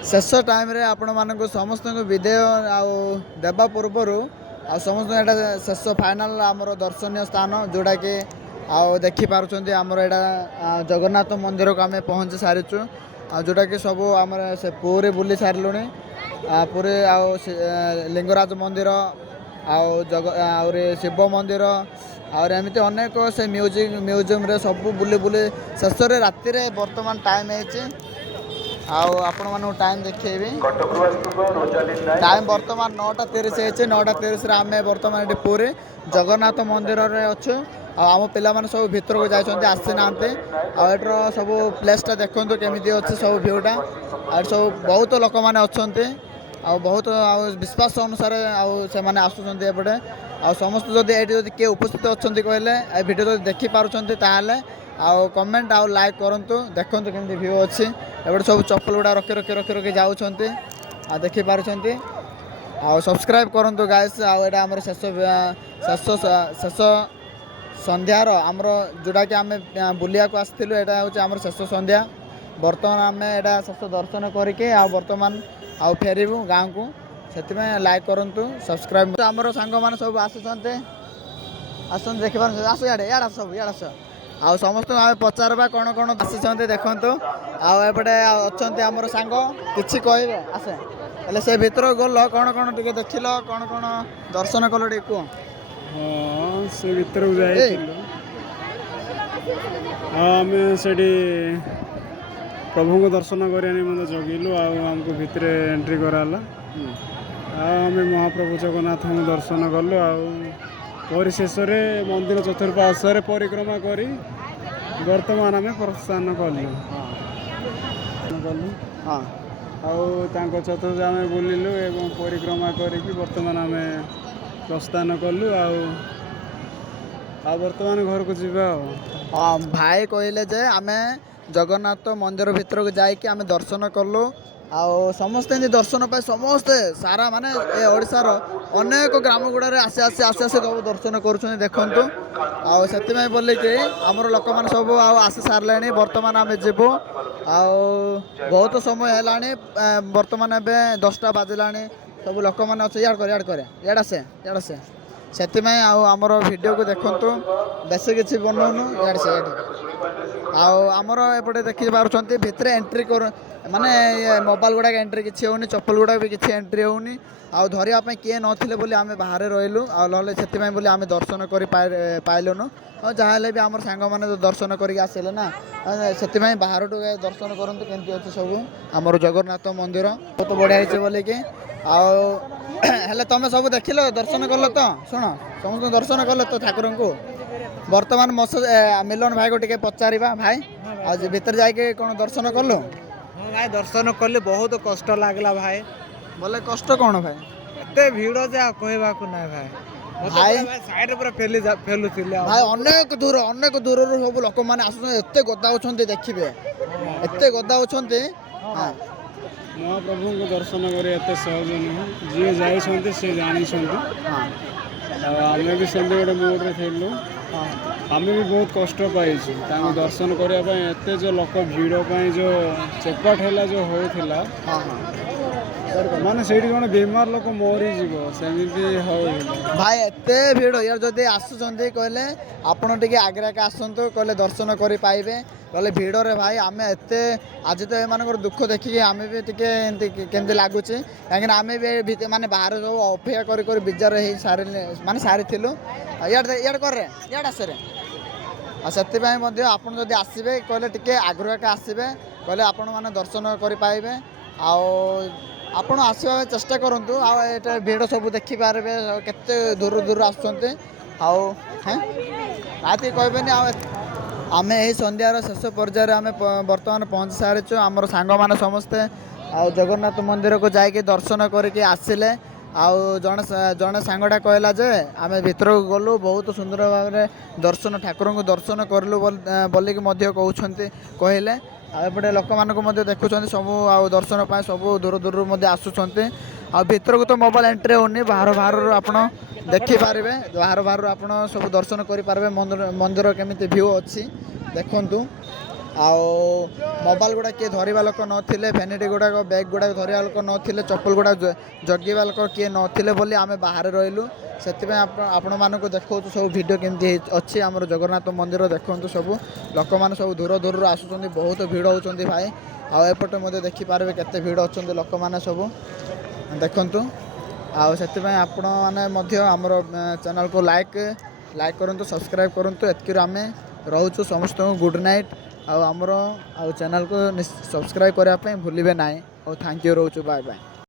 शेष टाइम रे आपण मानक समस्त विदेय देवा पूर्वर आ समस्त एटा शेष फाइनाल आमर दर्शनीय स्थान जोड़ा कि देखिपुं आमर एटा जगन्नाथ मंदिर को आम पहुँची सारीचु जोटा कि सब आम से पुरी बुली सारूँ पुरी लिंगराज मंदिर शिव मंदिर और एमती अनेक से म्यूजियम रे सब बुली बुली शेष राति बर्तमान टाइम है आपण मानू टाइम देखेबी टाइम बर्तमान 9:30 है 9:30 आम बर्तमान ये पुरी जगन्नाथ मंदिर रे अच्छु आम पिला माने सब भितर को जाइछन्ते आसी नांते आटर सब प्लेसटा देखंतु केमिति अछि सब व्यूटा आ सब बहुत लोक माने अछन्ते आ बहुत विश्वास अनुसार से माने आसुछन्ते एपटे आ समस्त जदि एठी जदि के उपस्थित अछन्ते कहले ए वीडियो जदि देखि पारुछन्ते ताहाले कमेंट लाइक करंतु देखंतु केमिति व्यू अछि एपटे सब चप्पल गुडा रखि रखि रखि रखि जाउछन्ते आ देखि पारुछन्ते आ सब्सक्राइब करंतु गाइस आ एटा हमर शेष संध्यार आमर जोड़ा कि आम बुलिया को आसलु यहाँ हूँ आम शेष संध्या बर्तमान आम एटा शेष दर्शन करके बर्तमान आउ फेरबू गाँव को से लाइक करूँ सब्सक्राइब आमर सांग मैंने सब आसुँचे आसन देख आस इे सब इे आस आ समस्त आम पचारवा कौन कौन आसी देखु आपटे अच्छा आमर सांग कि कहे आसे हेल्ले से भर गल कौन कौन टे देख कौन कौन दर्शन कल टे कह हाँ से भीतर को जाए आम से प्रभु को दर्शन करने मतलब जगिलु आमको भितर एंट्री कराला आम महाप्रभु जगन्नाथ को दर्शन कलु आरिशेष मंदिर चतुर्पार्श्व परिक्रमा कर वर्तमान आम प्रस्थान कलु हाँ आउ चतुर्थ आम बुलिलु एवं परिक्रमा करी वर्तमान आम प्रस्थान कलु वर्तमान घर को जीवा भाई कहले जे आमे जगन्नाथ मंदिर भीतर को जाइए आम दर्शन कलु समस्ते दर्शन पाए समस्ते सारा माने ए ओडिशार अनेक ग्राम गुड़े आसे आसे आसे आसे सब दर्शन करुँच देखु से बोल कि आमर लोक मैंने सब आसी सारे बर्तमान आम जीवु बहुत समय है बर्तमान एवं 10टा बाजिला सब लोक मैंने अच्छे याड से से आमर वीडियो को देखु बेस किसी बनाऊनु याड से आमर एपटे देखी पार्टी भितर एंट्री कर माने मोबाइल गुड़ाक एंट्री किसी होनी चप्पल गुड़ाक भी किसी एंट्री होनी धरिया किए नथिले बोली आम बाहर रहिलु से बोली आम दर्शन कर पाइलुनु जहाँ भी आम सांग मैंने दर्शन करके आसिले ना से बाहर दर्शन करूँ केमती अच्छे सब आमर जगन्नाथ मंदिर बहुत बढ़िया है बोल कि हेल्ले तुम सब देख दर्शन कल तो शुण समस्त दर्शन कल तो ठाकुर को बर्तमान मिलन भाई को टे पचार भाई आज भीतर जाके कौन दर्शन कलु हाँ भाई दर्शन कले बहुत कष्ट लगला भाई बोले कष्ट कौन भाई एते भीड़ जे कहवा को ना भाई साइड पूरा फेलुथिले भाई अनेक दूर सब लोक मैंने आसुछन एते गदा होछन्ते देखिबे एते गदा होछन्ते हां महाप्रभु को दर्शन करे एते सहज नुह जी जाइछन्ते से जानी छन्ते हां आम भी सेमती गोटे मूड रे थिलु आम भी बहुत कष्ट पाइछु तांको दर्शन करने एते जो लोक भीड़ जो चेकआउट है जो होता हां माने से बेमार लोक मरी जीव सेमती हो भाई एते भीड़ यार जदि आसुचंती कहले आपण टिके आगे आगे आसंतु कहले दर्शन करि पाइबे कहले भीड़ रे भाई आमे एते आज तो एमानकर दुख देखिके आमे भी टिके केमती लागुची काहेकि आमे भी माने बाहर सब अपेक्षा करी करी बिजार हे सारे माने सारी थिलु यार यार कर रे यार आसे रे से आपन जदि आसबे कहले टिके आग्रह के आसबे कहले आपण माने दर्शन करि पाइबे आपण आसवा चेष्टा करंतु आ भीड़ सब देखि पारबे केते दूर दूर आसुचंते आती कहबेनी आमे एही संध्यार शेष पर्यायर आमे वर्तमान पहुँच सारिछु आमर सांग माने समस्ते जगन्नाथ मंदिर को जाइके दर्शन करके आसिले जड़े सांगटा कहला जे आम भीतर को गलु बहुत सुंदर भाव में दर्शन ठाकुर को दर्शन करलु बोलिक कहते कहले एपटे लोक मान देखुं सब दर्शन पाए सब दूर दूर आसुँच भीतर को तो मोबाइल एंट्री होनी बाहर बाहर आप देखिपारे बाहर बाहर आप सब दर्शन करेंगे मंदिर केमी व्यू अच्छी देखु ଆଉ ମୋବାଇଲ ଗୁଡ଼ା କିଏ ଧରିବା ଲୋକ ନଥିଲେ, ଭ୍ୟାନିଟି ଗୁଡ଼ାକ ବ୍ୟାଗ୍ ଗୁଡ଼ାକ ଧରିବା ଲୋକ ନଥିଲେ, ଚପଲ ଗୁଡ଼ା ଜଗିବା ଲୋକ କିଏ ନଥିଲେ ବୋଲି ଆମେ ବାହାରେ ରହିଲୁ। ସେଥିପାଇଁ ଆପଣମାନଙ୍କୁ ଦେଖାଉଛୁ ସବୁ ଭିଡ଼ିଓ କେମିତି ଅଛି ଆମର ଜଗନ୍ନାଥ ମନ୍ଦିର। ଦେଖନ୍ତୁ ସବୁ ଲୋକମାନେ ସବୁ ଦୂର ଦୂରରୁ ଆସୁଛନ୍ତି, ବହୁତ ଭିଡ଼ ହେଉଛନ୍ତି ଭାଇ। ଆଉ ଏପଟେ ମଧ୍ୟ ଦେଖିପାରିବେ କେତେ ଭିଡ଼ ଅଛନ୍ତି ଲୋକମାନେ ସବୁ ଦେଖନ୍ତୁ। ଆଉ ସେଥିପାଇଁ ଆପଣମାନେ ମଧ୍ୟ ଆମର ଚ୍ୟାନେଲକୁ ଲାଇକ୍ କରନ୍ତୁ, ସବସ୍କ୍ରାଇବ୍ କରନ୍ତୁ। ଏତିକିରୁ ଆମେ ରହୁଛୁ। ସମସ୍ତଙ୍କୁ ଗୁଡ୍ ନାଇଟ୍। ଆଉ ଆମର ଚ୍ୟାନେଲକୁ ସବସ୍କ୍ରାଇବ୍ କରିବା ପାଇଁ ଭୁଲିବେ ନାହିଁ। ଆଉ ଥ୍ୟାଙ୍କ ୟୁ ରହୁଛୁ, ବାଏ ବାଏ।